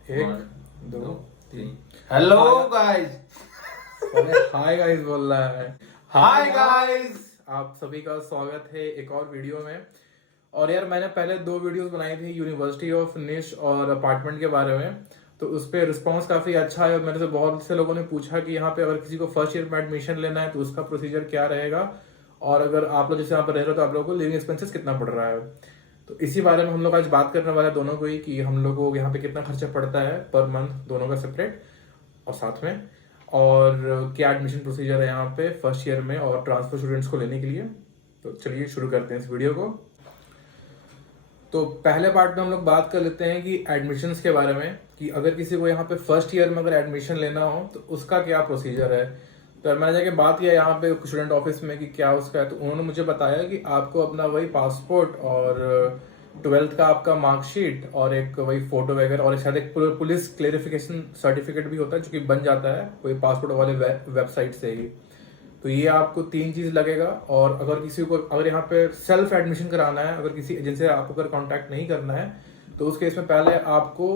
एक दो दो तीन। तीन। Hello guys. हाय गाइस बोल रहा है। Hi guys. आप सभी का स्वागत है एक और वीडियो में। और यार मैंने पहले 2 वीडियोस बनाई थी यूनिवर्सिटी ऑफ निश और अपार्टमेंट के बारे में। तो उस पर रिस्पॉन्स काफी अच्छा है और मेरे से बहुत से लोगों ने पूछा कि यहाँ पे अगर किसी को फर्स्ट ईयर में एडमिशन लेना है तो उसका प्रोसीजर क्या रहेगा, और अगर आप लोग जैसे यहाँ पर रह रहे हो तो आप लोगों को लिविंग एक्सपेंसेस कितना पड़ रहा है। तो इसी बारे में हम लोग आज बात करने वाले हैं दोनों को ही, कि हम लोग को यहाँ पे कितना खर्चा पड़ता है पर मंथ दोनों का सेपरेट और साथ में, और क्या एडमिशन प्रोसीजर है यहाँ पे फर्स्ट ईयर में और ट्रांसफर स्टूडेंट्स को लेने के लिए। तो चलिए शुरू करते हैं इस वीडियो को। तो पहले पार्ट में हम लोग बात कर लेते हैं कि एडमिशन्स के बारे में, कि अगर किसी को यहाँ पे फर्स्ट ईयर में अगर एडमिशन लेना हो तो उसका क्या प्रोसीजर है। तो मैंने जाके बात किया यहाँ पे स्टूडेंट ऑफिस में कि क्या उसका है, तो उन्होंने मुझे बताया कि आपको अपना वही पासपोर्ट और 12th का आपका मार्कशीट और एक वही फोटो वगैरह और शायद एक पुलिस क्लेरिफिकेशन सर्टिफिकेट भी होता है जो कि बन जाता है वही पासपोर्ट वाले वेबसाइट से ही। तो ये आपको 3 चीज लगेगा। और अगर किसी को अगर यहाँ पे सेल्फ एडमिशन कराना है, अगर किसी एजेंसी से आपको अगर कांटेक्ट नहीं करना है तो उस केस में पहले आपको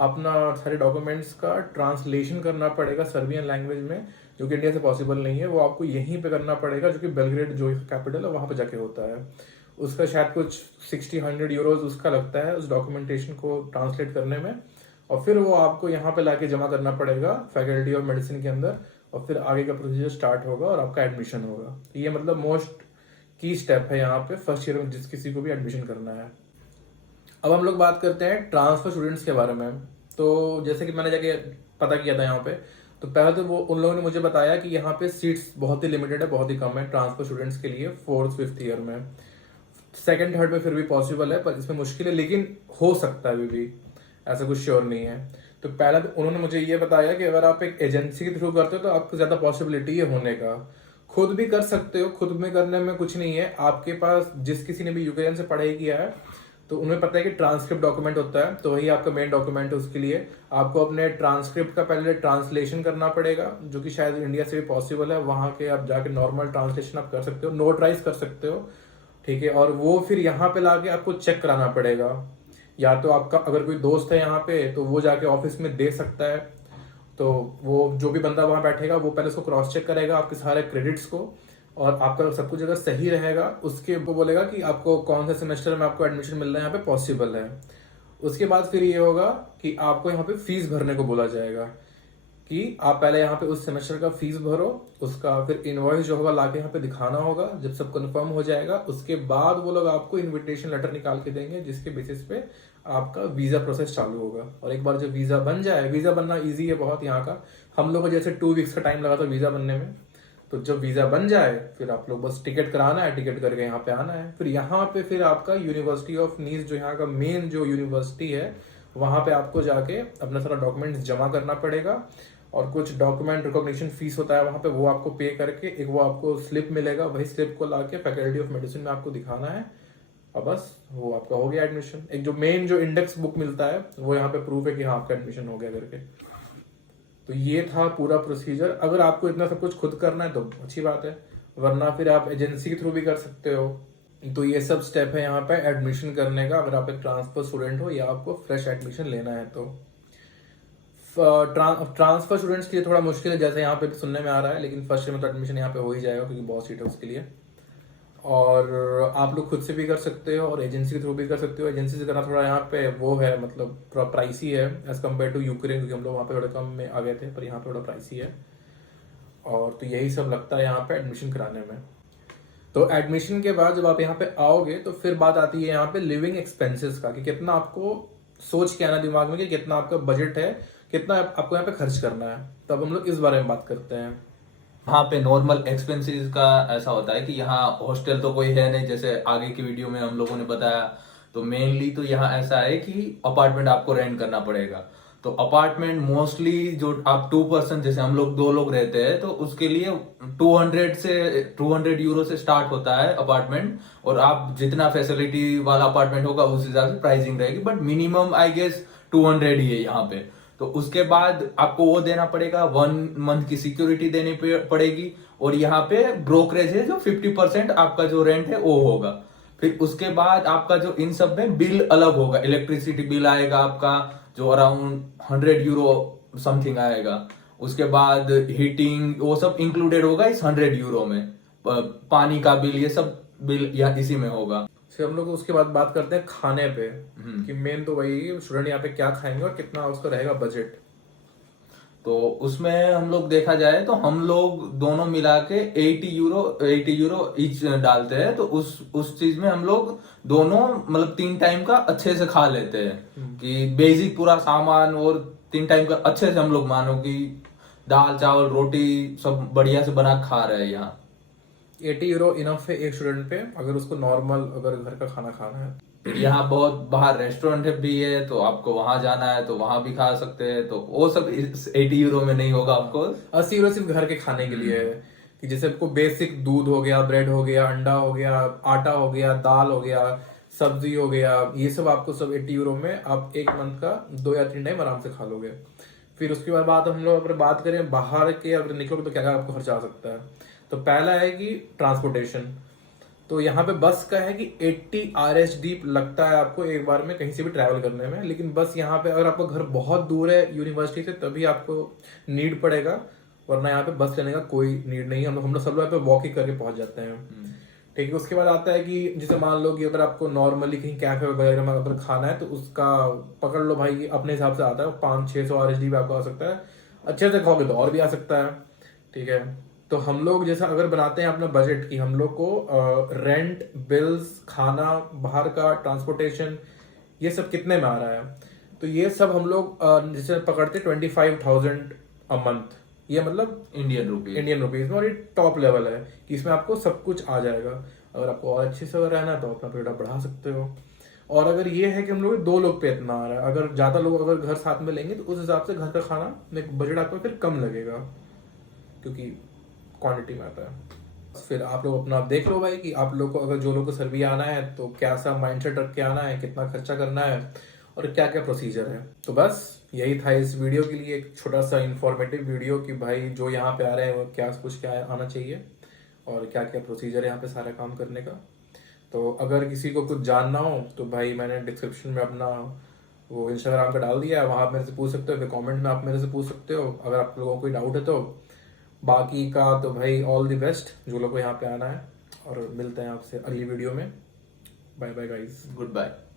अपना सारे डॉक्यूमेंट्स का ट्रांसलेशन करना पड़ेगा सर्बियन लैंग्वेज में, जो कि इंडिया से पॉसिबल नहीं है। वो आपको यहीं पे करना पड़ेगा, जो कि बेलग्रेड जो कैपिटल है वहां पे जाके होता है। उसका शायद कुछ 60-100 यूरोज उसका लगता है उस डॉक्यूमेंटेशन को ट्रांसलेट करने में। और फिर वो आपको यहाँ पे लाके जमा करना पड़ेगा फैकल्टी ऑफ मेडिसिन के अंदर, और फिर आगे का प्रोसीजर स्टार्ट होगा और आपका एडमिशन होगा। ये मतलब मोस्ट की स्टेप है यहाँ पे फर्स्ट ईयर में जिस किसी को भी एडमिशन करना है। अब हम लोग बात करते हैं ट्रांसफर स्टूडेंट्स के बारे में। तो जैसे कि मैंने जाके पता किया था यहाँ पे, तो पहले तो वो उन लोगों ने मुझे बताया कि यहाँ पे सीट्स बहुत ही लिमिटेड है, बहुत ही कम है ट्रांसफर स्टूडेंट्स के लिए 4th-5th ईयर में। सेकंड थर्ड में फिर भी पॉसिबल है, पर इसमें मुश्किल है, लेकिन हो सकता है अभी भी, ऐसा कुछ श्योर नहीं है। तो पहला तो उन्होंने मुझे ये बताया कि अगर आप एक एजेंसी के थ्रू करते हो तो आपको ज्यादा पॉसिबिलिटी है होने का। खुद भी कर सकते हो, खुद में करने में कुछ नहीं है। आपके पास जिस किसी ने भी यूकेएन से पढ़ाई किया है तो उन्हें पता है कि ट्रांसक्रिप्ट डॉक्यूमेंट होता है, तो वही आपका मेन डॉक्यूमेंट है। उसके लिए आपको अपने ट्रांसक्रिप्ट का पहले ट्रांसलेशन करना पड़ेगा, जो कि शायद इंडिया से भी पॉसिबल है। वहां के आप जाके नॉर्मल ट्रांसलेशन आप कर सकते हो, नोटराइज कर सकते हो, ठीक है। और वो फिर यहाँ पे लाके आपको चेक कराना पड़ेगा। या तो आपका अगर कोई दोस्त है यहाँ पे तो वो जाके ऑफिस में दे सकता है। तो वो जो भी बंदा वहां बैठेगा वो पहले उसको क्रॉस चेक करेगा आपके सारे क्रेडिट्स को, और आपका सब कुछ अगर सही रहेगा उसके वो बोलेगा कि आपको कौन से सेमेस्टर में आपको एडमिशन मिल रहा है, यहाँ पे पॉसिबल है। उसके बाद फिर ये होगा कि आपको यहाँ पे फीस भरने को बोला जाएगा, कि आप पहले यहाँ पे उस सेमेस्टर का फीस भरो, उसका फिर इनवॉइस जो होगा लाके यहाँ पे दिखाना होगा। जब सब कंफर्म हो जाएगा उसके बाद वो लोग आपको इनविटेशन लेटर निकाल के देंगे, जिसके बेसिस पे आपका वीजा प्रोसेस चालू होगा। और एक बार जब वीजा बन जाए, वीजा बनना इजी है बहुत यहाँ का, हम लोग को जैसे 2 वीक्स का टाइम लगा था वीजा बनने में। तो जब वीजा बन जाए फिर आप लोग बस टिकट कराना है, टिकट करके यहाँ पे आना है। फिर यहाँ पे फिर आपका यूनिवर्सिटी ऑफ नीस जो यहाँ का मेन जो यूनिवर्सिटी है वहां पे आपको जाके अपना सारा डॉक्यूमेंट्स जमा करना पड़ेगा। और कुछ डॉक्यूमेंट रिकॉग्निशन फीस होता है वहां पे, वो आपको पे करके एक वो आपको स्लिप मिलेगा, वही स्लिप को लाके फैकल्टी ऑफ मेडिसिन में आपको दिखाना है, और बस वो आपका हो गया एडमिशन। एक जो मेन जो इंडेक्स बुक मिलता है वो यहाँ पे प्रूफ है कि हाँ आपका एडमिशन हो गया करके। तो ये था पूरा प्रोसीजर। अगर आपको इतना सब कुछ खुद करना है तो अच्छी बात है, वरना फिर आप एजेंसी के थ्रू भी कर सकते हो। तो ये सब स्टेप है यहाँ पे एडमिशन करने का, अगर आप एक ट्रांसफर स्टूडेंट हो या आपको फ्रेश एडमिशन लेना है तो। ट्रांसफर स्टूडेंट्स के लिए थोड़ा मुश्किल है, जैसे यहाँ पे सुनने में आ रहा है, लेकिन फर्स्ट ईयर में तो एडमिशन यहाँ पे हो ही जाएगा क्योंकि बहुत सीट है उसके लिए। और आप लोग खुद से भी कर सकते हो और एजेंसी के थ्रू भी कर सकते हो। एजेंसी से करना थोड़ा यहाँ पे वो है, मतलब थोड़ा प्राइसी है एज कम्पेयर टू यूक्रेन, क्योंकि हम लोग वहाँ पे थोड़ा कम में आ गए थे, पर यहाँ पे थोड़ा प्राइसी है। और तो यही सब लगता है यहाँ पे एडमिशन कराने में। तो एडमिशन के बाद जब आप यहाँ पे आओगे तो फिर बात आती है यहाँ पे लिविंग एक्सपेंसेस का, कि कितना आपको सोच के आना दिमाग में कि कितना आपका बजट है, कितना आपको यहाँ पे खर्च करना है। तो अब हम लोग इस बारे में बात करते हैं। यहाँ पे नॉर्मल एक्सपेंसेस का ऐसा होता है कि यहाँ हॉस्टल तो कोई है नहीं, जैसे आगे की वीडियो में हम लोगों ने बताया। तो मेनली तो यहाँ ऐसा है कि अपार्टमेंट आपको रेंट करना पड़ेगा। तो अपार्टमेंट मोस्टली जो आप 2 पर्सन, जैसे हम लोग 2 लोग रहते हैं, तो उसके लिए 200 से स्टार्ट होता है अपार्टमेंट। और आप जितना फैसिलिटी वाला अपार्टमेंट होगा उस हिसाब से प्राइसिंग रहेगी, बट मिनिमम आई गेस 200 ही है यहाँ पे। तो उसके बाद आपको वो देना पड़ेगा, 1 मंथ की सिक्योरिटी देनी पड़ेगी। और यहाँ पे ब्रोकरेज है जो 50% आपका जो रेंट है वो होगा। फिर उसके बाद आपका जो इन सब में बिल अलग होगा, इलेक्ट्रिसिटी बिल आएगा आपका जो अराउंड 100 यूरो समथिंग आएगा। उसके बाद हीटिंग वो सब इंक्लूडेड होगा इस 100 यूरो में। पानी का बिल ये सब बिल या इसी में होगा। फिर हम लोग उसके बाद बात करते हैं खाने पे, कि मेन तो वही स्टूडेंट यहाँ पे क्या खाएंगे और कितना उसका रहेगा बजट। तो उसमें हम लोग देखा जाए तो हम लोग दोनों मिला के 80 यूरो ईच डालते हैं। तो उस चीज में हम लोग दोनों मतलब 3 टाइम का अच्छे से खा लेते हैं कि बेसिक पूरा सामान, और 3 टाइम का अच्छे से हम लोग मानो कि दाल चावल रोटी सब बढ़िया से बना खा रहे हैं यहाँ। 80 यूरो इनफ है एक स्टूडेंट पे, अगर उसको नॉर्मल अगर घर का खाना खाना है। यहाँ बहुत बाहर रेस्टोरेंट भी है, तो आपको वहां जाना है तो वहां भी खा सकते हैं। तो वो सब 80 यूरो में नहीं होगा आपको। 80 यूरो सिर्फ घर के खाने के लिए है, कि जैसे आपको बेसिक दूध हो गया, ब्रेड हो गया, अंडा हो गया, आटा हो गया, दाल हो गया, सब्जी हो गया, ये सब आपको सब 80 यूरो में आप एक मंथ का 2 या 3 टाइम आराम से खा लोगे। फिर उसके बाद हम लोग अगर बात करें बाहर के, अगर निकलोगे तो क्या क्या आपको खर्चा आ सकता है। तो पहला है कि ट्रांसपोर्टेशन। तो यहाँ पे बस का है कि 80 RSD लगता है आपको एक बार में कहीं से भी ट्रैवल करने में। लेकिन बस यहाँ पे अगर आपका घर बहुत दूर है यूनिवर्सिटी से तभी आपको नीड पड़ेगा, वरना यहाँ पे बस लेने का कोई नीड नहीं है। हम लोग सब लोग यहाँ पे वॉक ही करके पहुंच जाते हैं। ठीक है। उसके बाद आता है कि जैसे मान लो कि अगर आपको नॉर्मली कहीं कैफे वगैरह में अगर खाना है तो उसका पकड़ लो भाई, अपने हिसाब से आता है 500-600 RSD भी आपको आ सकता है। अच्छे से खाओगे तो और भी आ सकता है। ठीक है। तो हम लोग जैसा अगर बनाते हैं अपना बजट, कि हम लोग को रेंट, बिल्स, खाना, बाहर का ट्रांसपोर्टेशन, ये सब कितने में आ रहा है। तो ये सब हम लोग जैसे पकड़ते 25,000 अ मंथ। ये मतलब इंडियन रुपीज में, और ये टॉप लेवल है कि इसमें आपको सब कुछ आ जाएगा। अगर आपको और अच्छे से अगर रहना है तो अपना पेड़ बढ़ा सकते हो। और अगर ये है कि हम लोग 2 लोग पे इतना आ रहा है, अगर ज्यादा लोग अगर घर साथ में लेंगे तो उस हिसाब से घर का खाना में बजट आपको फिर कम लगेगा, क्योंकि क्वांटिटी में आता है। फिर आप लोग अपना देख लो भाई कि आप लोग को अगर जो लोग को सर्वी आना है तो क्या सा माइंडसेट रख के आना है, कितना खर्चा करना है और क्या क्या प्रोसीजर है। तो बस यही था इस वीडियो के लिए, एक छोटा सा इंफॉर्मेटिव वीडियो कि भाई जो यहाँ पे आ रहे हैं वो क्या कुछ क्या आना चाहिए और क्या क्या प्रोसीजर है यहाँ पे सारा काम करने का। तो अगर किसी को कुछ जानना हो तो भाई मैंने डिस्क्रिप्शन में अपना वो इंस्टाग्राम का डाल दिया है, वहाँ आप मेरे से पूछ सकते हो, फिर कमेंट में आप मेरे से पूछ सकते हो अगर आप लोगों को कोई डाउट है तो। बाकी का तो भाई ऑल द बेस्ट जो लोग को यहाँ पे आना है, और मिलते हैं आपसे अगली वीडियो में। Bye bye guys, good bye.